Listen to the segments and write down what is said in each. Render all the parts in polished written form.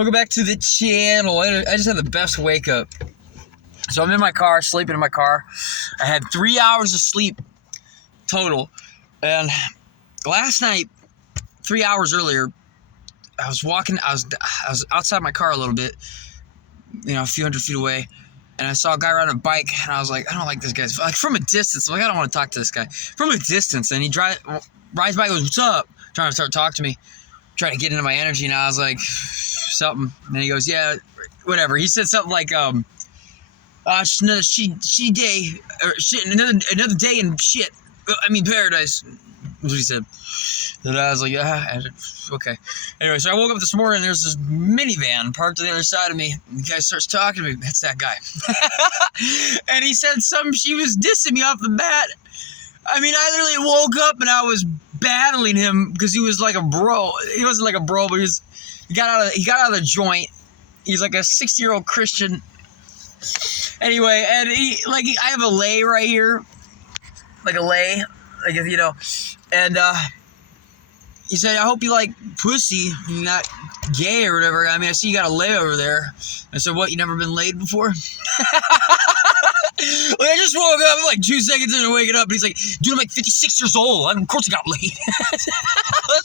Welcome back to the channel. I just had the best wake up. So I'm in my car, sleeping in my car. I had 3 hours of sleep total. And last night, 3 hours earlier, I was walking, I was outside my car a little bit, a few hundred feet away. And I saw a guy riding a bike, and I was like, I don't like this guy. Like, from a distance, I'm like, I don't want to talk to this guy. From a distance, and he rides by, goes, what's up? Trying to start talking to me, trying to get into my energy, and I was like, something. And then he goes, yeah, whatever. He said something like, another day, or shit, another day in shit. Paradise. That's what he said. And I was like, okay. Anyway, so I woke up this morning, and there's this minivan parked on the other side of me. And the guy starts talking to me. That's that guy. And he said she was dissing me off the bat. I literally woke up, and I was battling him because he was like a bro. He wasn't like a bro, but he got out of the joint. He's like a 60-year-old Christian. Anyway, and I have a lay right here. Like a lay. And he said, I hope you like pussy, you're not gay or whatever. I see you got a lay over there. I said, what, you never been laid before? I just woke up, like 2 seconds into waking up, and he's like, dude, I'm like 56 years old. Of course I got laid.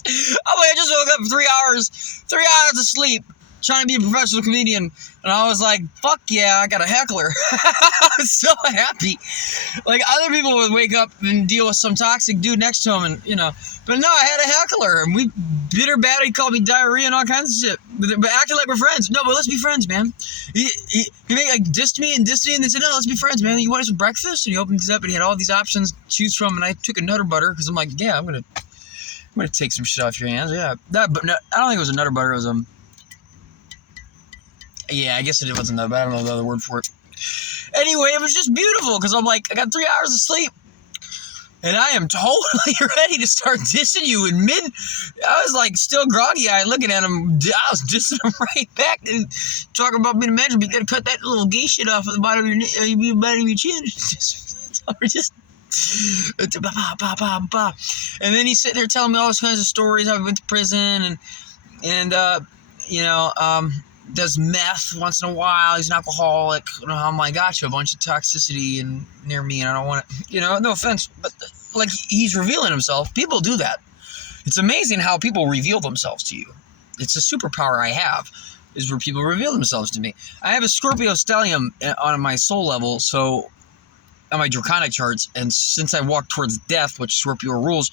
I just woke up 3 hours of sleep, trying to be a professional comedian. And I was like, fuck yeah, I got a heckler. I was so happy. Like, other people would wake up and deal with some toxic dude next to him, But no, I had a heckler, and we bitter bad. He called me diarrhea and all kinds of shit. But acting like we're friends. No, but let's be friends, man. He dissed me, and they said, no, let's be friends, man. You want some breakfast? And he opened it up, and he had all these options to choose from, and I took a Nutter Butter, because I'm like, yeah, I'm gonna take some shit off your hands. Yeah. But no, I don't think it was a Nutter Butter. It was yeah, I guess it wasn't that, but I don't know the other word for it. Anyway, it was just beautiful, because I'm like, I got 3 hours of sleep, and I am totally ready to start dissing you in mid. I was like still groggy-eyed looking at him. I was dissing him right back, and talking about being a man, but you gotta cut that little gay shit off at the bottom of your chin. Just and then he's sitting there telling me all kinds of stories. I went to prison, and does meth once in a while. He's an alcoholic. I'm like, gotcha, a bunch of toxicity near me, and I don't want to, no offense, but he's revealing himself. People do that. It's amazing how people reveal themselves to you. It's a superpower I have, is where people reveal themselves to me. I have a Scorpio stellium on my soul level, so on my draconic charts, and since I walk towards death, which Scorpio rules,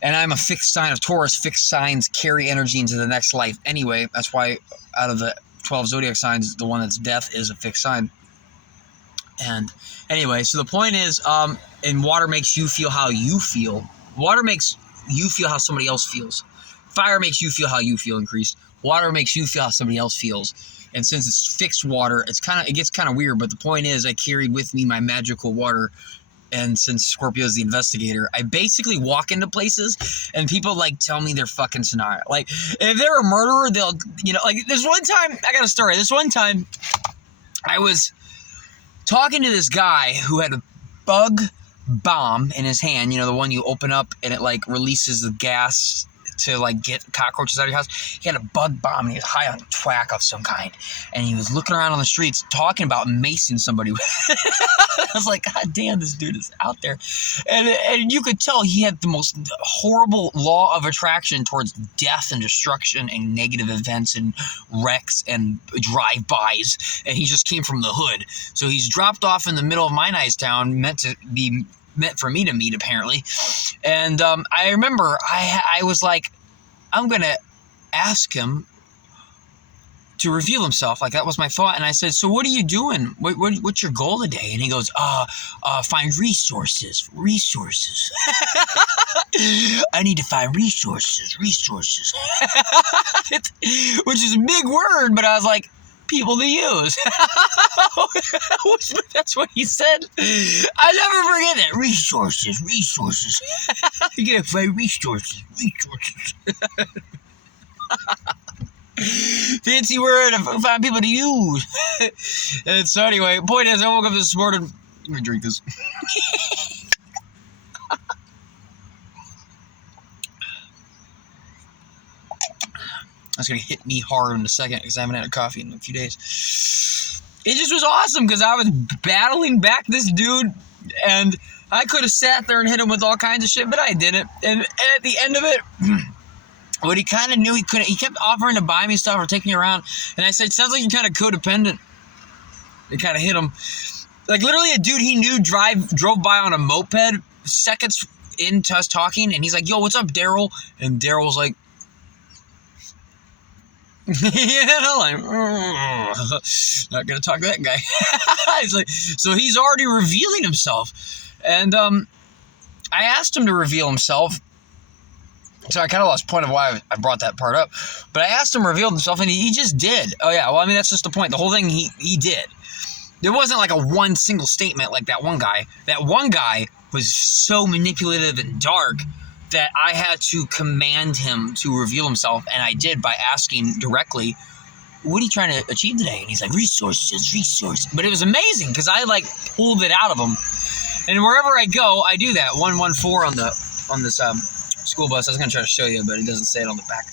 and I'm a fixed sign of Taurus. Fixed signs carry energy into the next life anyway. That's why out of the 12 zodiac signs, the one that's death is a fixed sign. And anyway, so the point is, and water makes you feel how you feel. Water makes you feel how somebody else feels. Fire makes you feel how you feel increased. Water makes you feel how somebody else feels. And since it's fixed water, it gets kind of weird. But the point is, I carried with me my magical water. And since Scorpio is the investigator, I basically walk into places and people tell me their fucking scenario. Like, if they're a murderer, they'll, this one time, I got a story. This one time, I was talking to this guy who had a bug bomb in his hand, the one you open up and it releases the gas to get cockroaches out of your house. He had a bug bomb, and he was high on twack of some kind, and he was looking around on the streets talking about macing somebody with I was like, God damn, this dude is out there. And you could tell he had the most horrible law of attraction towards death and destruction and negative events and wrecks and drive-bys, and he just came from the hood. So he's dropped off in the middle of Mine Eyes Town, meant for me to meet, apparently. And I remember I was like, I'm going to ask him to reveal himself. That was my thought. And I said, so what are you doing? What's your goal today? And he goes, find resources. I need to find resources. Which is a big word, but I was like, people to use. That's what he said. I never forget that. Resources. You gotta find resources. Fancy word to find people to use. And so anyway, point is, I woke up this morning. Let me drink this. That's going to hit me hard in a second because I haven't had a coffee in a few days. It just was awesome because I was battling back this dude, and I could have sat there and hit him with all kinds of shit, but I didn't. And at the end of it, what he kind of knew he couldn't, he kept offering to buy me stuff or take me around, and I said, sounds like you're kind of codependent. It kind of hit him. Like, literally a dude he knew drove by on a moped seconds into us talking, and he's like, yo, what's up, Daryl? And Daryl was like, like, not gonna talk to that guy. He's like, so he's already revealing himself. And I asked him to reveal himself. So I kind of lost point of why I brought that part up. But I asked him to reveal himself, and he just did. Oh, yeah, well, I mean, that's just the point. The whole thing he did. There wasn't like a one single statement like that one guy. That one guy was so manipulative and dark that I had to command him to reveal himself, and I did by asking directly, what are you trying to achieve today? And he's like, resources. But it was amazing because I like pulled it out of him. And wherever I go, I do that. 114 on this school bus. I was going to try to show you, but it doesn't say it on the back.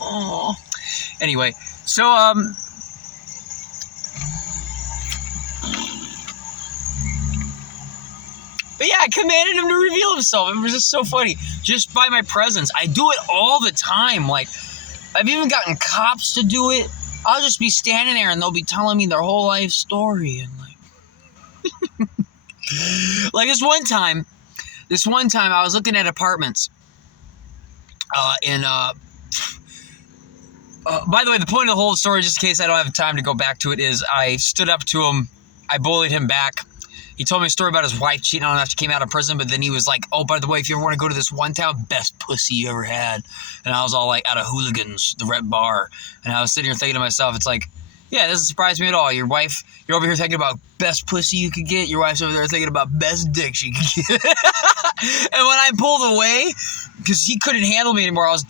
Oh. Anyway, so but yeah, I commanded him to reveal himself. It was just so funny. Just by my presence. I do it all the time. Like, I've even gotten cops to do it. I'll just be standing there and they'll be telling me their whole life story. And like, like this one time I was looking at apartments. By the way, the point of the whole story, just in case I don't have time to go back to it, is I stood up to him. I bullied him back. He told me a story about his wife cheating on him after he came out of prison, but then he was like, oh, by the way, if you ever want to go to this one town, best pussy you ever had. And I was all like, out of Hooligans, the Red Bar. And I was sitting here thinking to myself, it's like, yeah, it doesn't surprise me at all. Your wife, you're over here thinking about best pussy you could get. Your wife's over there thinking about best dick she could get. And when I pulled away, because he couldn't handle me anymore, I was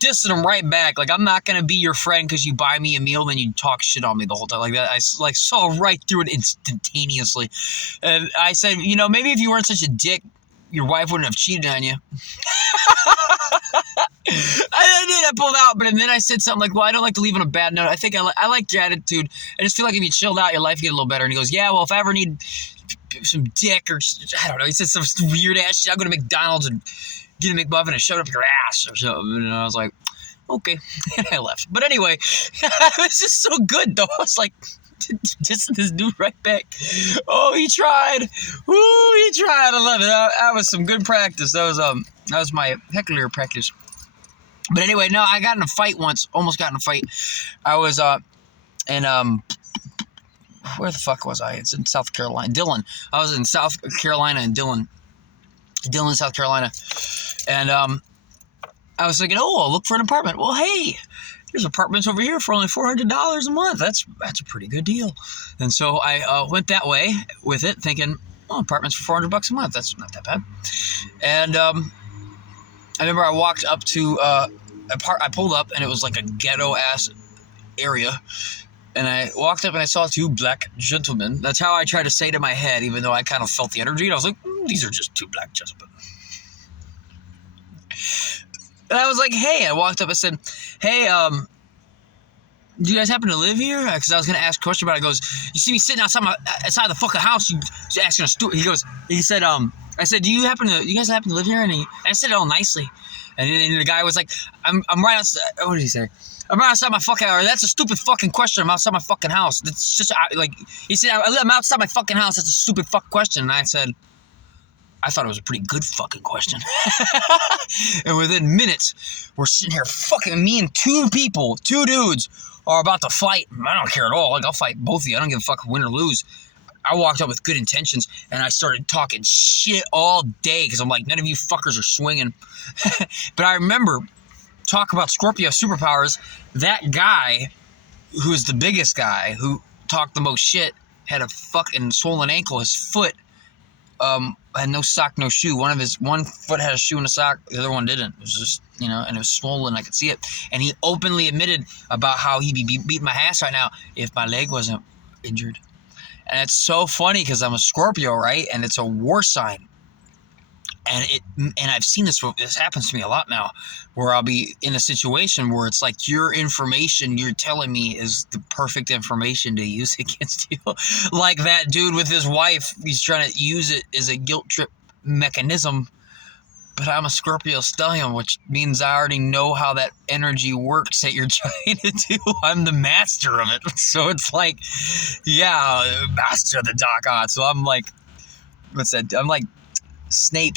dissing him right back. Like, I'm not going to be your friend because you buy me a meal, then you talk shit on me the whole time. Like that, I like saw right through it instantaneously. And I said, you know, maybe if you weren't such a dick, your wife wouldn't have cheated on you. I did. I pulled out, but then I said something like, well, I don't like to leave on a bad note. I think I like your attitude. I just feel like if you chilled out, your life would get a little better. And he goes, yeah, well, if I ever need some dick or, I don't know, he said some weird ass shit, I'll go to McDonald's and get a McMuffin and shove it up your ass or something. And I was like, okay. And I left. But anyway, it was just so good, though. I was like, just this dude right back. Oh, he tried. Ooh, he tried. I love it. That was some good practice. That was my heckler practice. But anyway, no, I got in a fight once. Almost got in a fight. I was in where the fuck was I? It's in South Carolina. Dillon. I was in South Carolina in Dillon, South Carolina. And I was thinking, oh, I'll look for an apartment. Well, hey, there's apartments over here for only $400 a month. That's a pretty good deal. And so I went that way with it, thinking, oh, apartments for $400 a month. That's not that bad. And I remember I walked up to I pulled up, and it was like a ghetto-ass area. And I walked up, and I saw two black gentlemen. That's how I tried to say it in my head, even though I kind of felt the energy. And I was like, these are just two black gentlemen. And I was like, hey, I walked up, I said, hey, do you guys happen to live here? Because I was going to ask a question about it. He goes, you see me sitting outside the fucking house, you're asking a stupid. He said, I said, do you guys happen to live here? And I said it all nicely. And then the guy was like, I'm right outside, what did he say? I'm right outside my fucking house. That's a stupid fucking question. I'm outside my fucking house. That's just, like, he said, I'm outside my fucking house. That's a stupid fucking question. And I said, I thought it was a pretty good fucking question. And within minutes, we're sitting here fucking, me and two dudes are about to fight. I don't care at all. Like, I'll fight both of you. I don't give a fuck win or lose. I walked up with good intentions, and I started talking shit all day because I'm like, none of you fuckers are swinging. But I remember, talk about Scorpio superpowers, that guy, who's the biggest guy, who talked the most shit, had a fucking swollen ankle. His foot had no sock, no shoe. One foot had a shoe and a sock, the other one didn't. It was just, and it was swollen. I could see it. And he openly admitted about how he'd be beating my ass right now if my leg wasn't injured. And it's so funny because I'm a Scorpio, right? And it's a war sign. And I've seen this happens to me a lot now, where I'll be in a situation where it's like your information you're telling me is the perfect information to use against you. Like that dude with his wife, he's trying to use it as a guilt trip mechanism. But I'm a Scorpio stellium, which means I already know how that energy works that you're trying to do. I'm the master of it. So it's like, yeah, master of the dark arts. So I'm like, what's that? I'm like Snape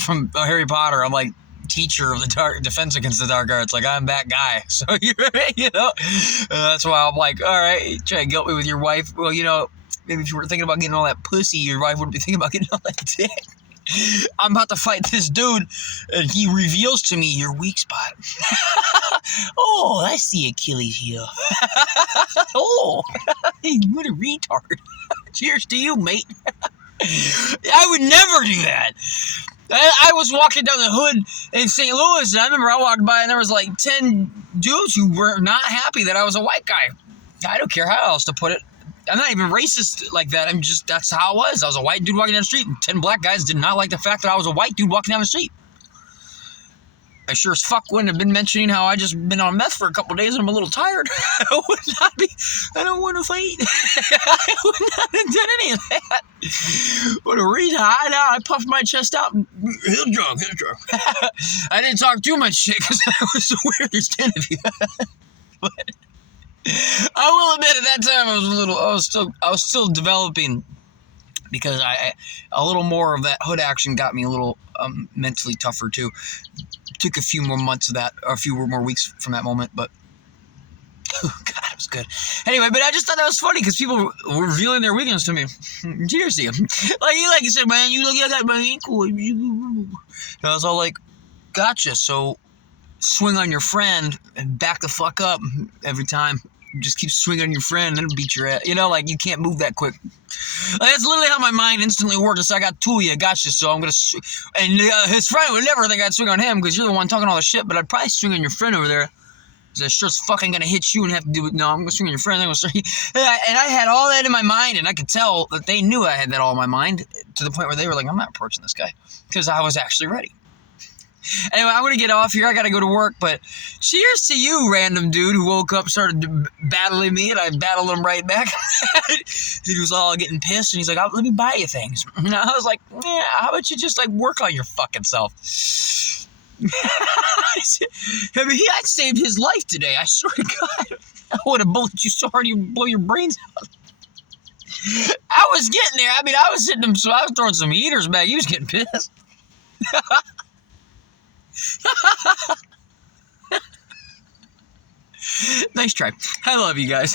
from Harry Potter. I'm like teacher of the dark defense against the dark arts. Like I'm that guy. So that's why I'm like, all right, you try to guilt me with your wife. Well, maybe if you were thinking about getting all that pussy, your wife wouldn't be thinking about getting all that dick. I'm about to fight this dude, and he reveals to me your weak spot. Oh, I see Achilles heel. Oh, what a retard. Cheers to you, mate. I would never do that. I was walking down the hood in St. Louis, and I remember I walked by, and there was like 10 dudes who were not happy that I was a white guy. I don't care how else to put it. I'm not even racist like that. That's how it was. I was a white dude walking down the street, and 10 black guys did not like the fact that I was a white dude walking down the street. I sure as fuck wouldn't have been mentioning how I just been on meth for a couple of days and I'm a little tired. I would not be. I don't want to fight. I would not have done any of that. What a reason. I puffed my chest out. He'll drunk. I didn't talk too much shit because I was the weirdest interview. But I will admit, at that time I was still developing, because a little more of that hood action got me a little mentally tougher too. Took a few more months of that, or a few more weeks from that moment, but oh God, it was good. Anyway, but I just thought that was funny because people were revealing their weakness to me. Cheers to you. Like you said, man, you look at that, man, cool. And I was all like, gotcha. So swing on your friend and back the fuck up every time. Just keep swinging on your friend and beat your ass. Like you can't move that quick. Like, that's literally how my mind instantly worked. It's like, I got two of you, gotcha. So I'm gonna, and his friend would never think I'd swing on him because you're the one talking all the shit. But I'd probably swing on your friend over there. Because I'm sure as fucking gonna hit you and have to do it. No, I'm gonna swing on your friend. And I had all that in my mind, and I could tell that they knew I had that all in my mind, to the point where they were like, I'm not approaching this guy, because I was actually ready. Anyway, I'm going to get off here. I got to go to work, but cheers to you, random dude who woke up, started battling me, and I battled him right back. He was all getting pissed, and he's like, let me buy you things. And I was like, yeah, how about you just, work on your fucking self? I mean, I saved his life today. I swear to God. I would have bullied you so hard you'd blow your brains out. I was getting there. I mean, I was throwing some heaters back. He was getting pissed. Nice try. I love you guys.